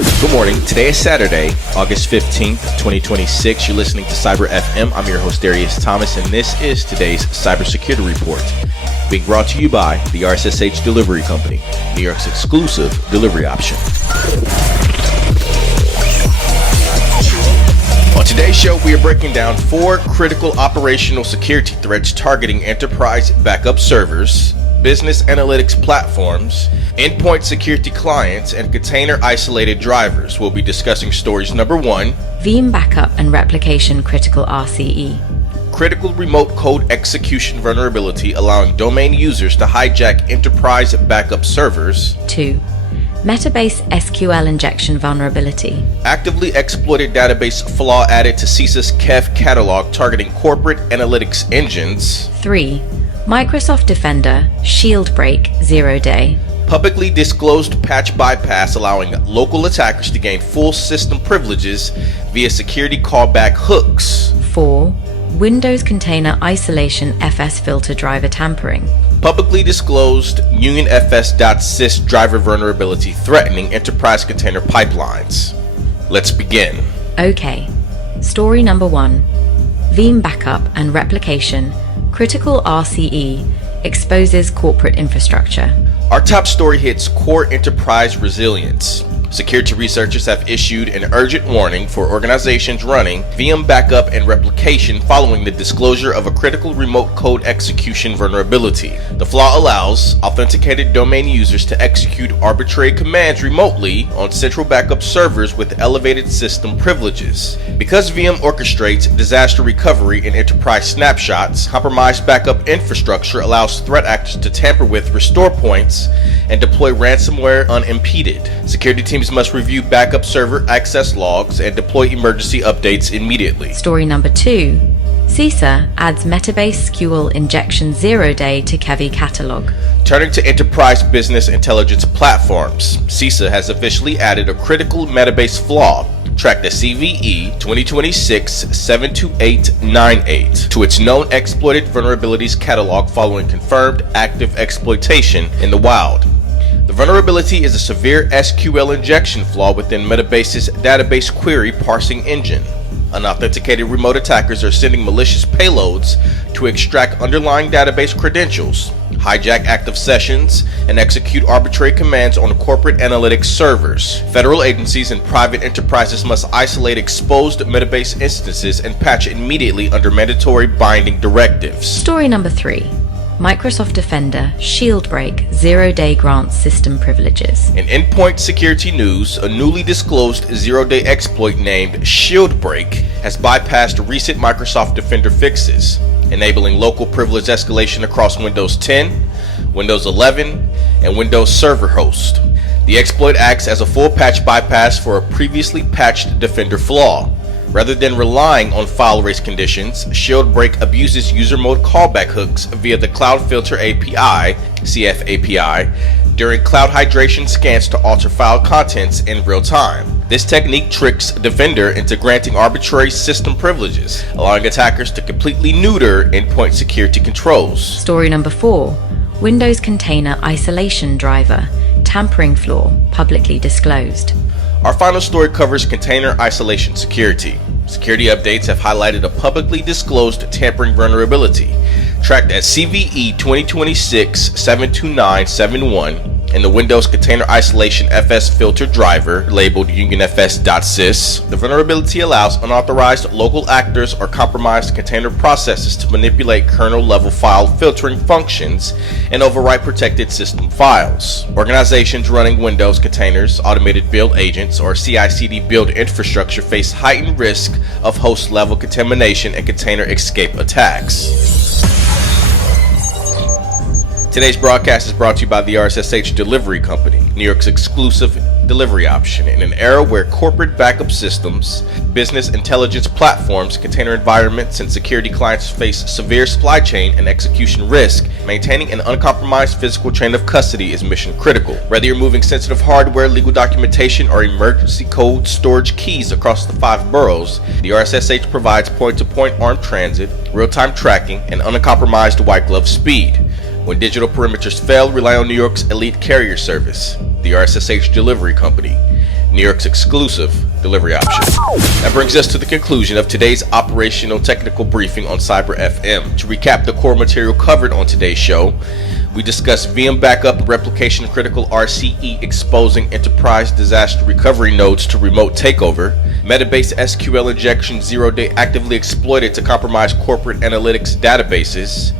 Good morning. Today is Saturday, August 15th, 2026. You're listening to Cyber F.M. I'm your host, Arias Thomas, and this is today's Cybersecurity Report, being brought to you by the Arias Delivery Company, New York's exclusive delivery option. On today's show, we are breaking down 4 critical operational security threats targeting enterprise backup servers, business analytics platforms, endpoint security clients, and container isolated drivers. We'll be discussing stories number 1, Veeam Backup and Replication Critical RCE, critical remote code execution vulnerability allowing domain users to hijack enterprise backup servers. 2. Metabase SQL Injection Vulnerability, Actively exploited database flaw added to CISA KEV catalog targeting corporate analytics engines. 3. Microsoft Defender ShieldBreak Zero-Day, Publicly disclosed patch bypass allowing local attackers to gain full system privileges via security callback hooks. 4. Windows Container Isolation FS filter driver tampering, Publicly disclosed unionfs.sys driver vulnerability threatening enterprise container pipelines. Let's begin. Okay, story number 1. Veeam Backup and Replication Critical RCE exposes corporate infrastructure. Our top story hits core enterprise resilience. Security researchers have issued an urgent warning for organizations running Veeam Backup and Replication following the disclosure of a critical remote code execution vulnerability. The flaw allows authenticated domain users to execute arbitrary commands remotely on central backup servers with elevated system privileges. Because Veeam orchestrates disaster recovery in enterprise snapshots, compromised backup infrastructure allows threat actors to tamper with restore points and deploy ransomware unimpeded. Security teams must review backup server access logs and deploy emergency updates immediately. Story number 2. CISA adds Metabase SQL Injection Zero-Day to KEV catalog. Turning to enterprise business intelligence platforms, CISA has officially added a critical Metabase flaw tracked as CVE 2026-72898 to its known exploited vulnerabilities catalog following confirmed active exploitation in the wild. The vulnerability is a severe SQL injection flaw within Metabase's database query parsing engine. Unauthenticated remote attackers are sending malicious payloads to extract underlying database credentials, hijack active sessions, and execute arbitrary commands on corporate analytics servers. Federal agencies and private enterprises must isolate exposed Metabase instances and patch immediately under mandatory binding directives. Story number 3. Microsoft Defender ShieldBreak Zero-Day grants system privileges. In endpoint security news, a newly disclosed zero-day exploit named ShieldBreak has bypassed recent Microsoft Defender fixes, enabling local privilege escalation across Windows 10, Windows 11, and Windows Server host. The exploit acts as a full patch bypass for a previously patched Defender flaw. Rather than relying on file race conditions, ShieldBreak abuses user mode callback hooks via the Cloud Filter API, CF API, during cloud hydration scans to alter file contents in real time. This technique tricks Defender into granting arbitrary system privileges, allowing attackers to completely neuter endpoint security controls. Story number 4. Windows Container Isolation Driver tampering flaw publicly disclosed. Our final story covers container isolation security. Security updates have highlighted a publicly disclosed tampering vulnerability, tracked as CVE 2026-72971 in the Windows Container Isolation FS filter driver labeled unionfs.sys. The vulnerability allows unauthorized local actors or compromised container processes to manipulate kernel-level file filtering functions and overwrite protected system files. Organizations running Windows containers, automated build agents, or CI/CD build infrastructure face heightened risk of host-level contamination and container escape attacks. Today's broadcast is brought to you by the RSSH Delivery Company, New York's exclusive delivery option. In an era where corporate backup systems, business intelligence platforms, container environments, and security clients face severe supply chain and execution risk, maintaining an uncompromised physical chain of custody is mission critical. Whether you're moving sensitive hardware, legal documentation, or emergency code storage keys across the 5 boroughs, the RSSH provides point-to-point armed transit, real-time tracking, and uncompromised white glove speed. When digital perimeters fail, rely on New York's elite carrier service. the RSSH delivery company, New York's exclusive delivery option. That brings us to the conclusion of today's operational technical briefing on Cyber FM. To recap the core material covered on today's show, we discussed Veeam Backup Replication Critical RCE exposing enterprise disaster recovery nodes to remote takeover, Metabase SQL Injection Zero-Day actively exploited to compromise corporate analytics databases,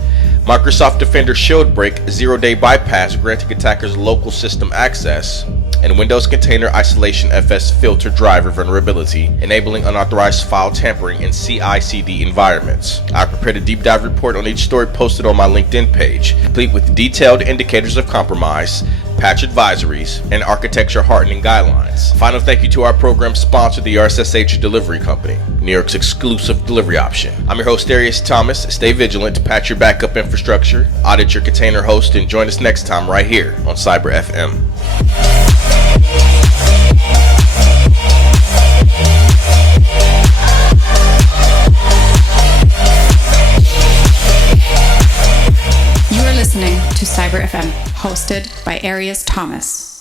Microsoft Defender ShieldBreak Zero-Day bypass granting attackers local system access, and Windows Container Isolation FS filter driver vulnerability, enabling unauthorized file tampering in CI/CD environments. I prepared a deep dive report on each story posted on my LinkedIn page, complete with detailed indicators of compromise, patch advisories, and architecture hardening guidelines. Final thank you to our program sponsor, the RSSH Delivery Company, New York's exclusive delivery option. I'm your host, Arias Thomas. Stay vigilant to patch your backup infrastructure, audit your container host, and join us next time right here on Cyber FM. You are listening to Cyber FM, hosted by Arias Thomas.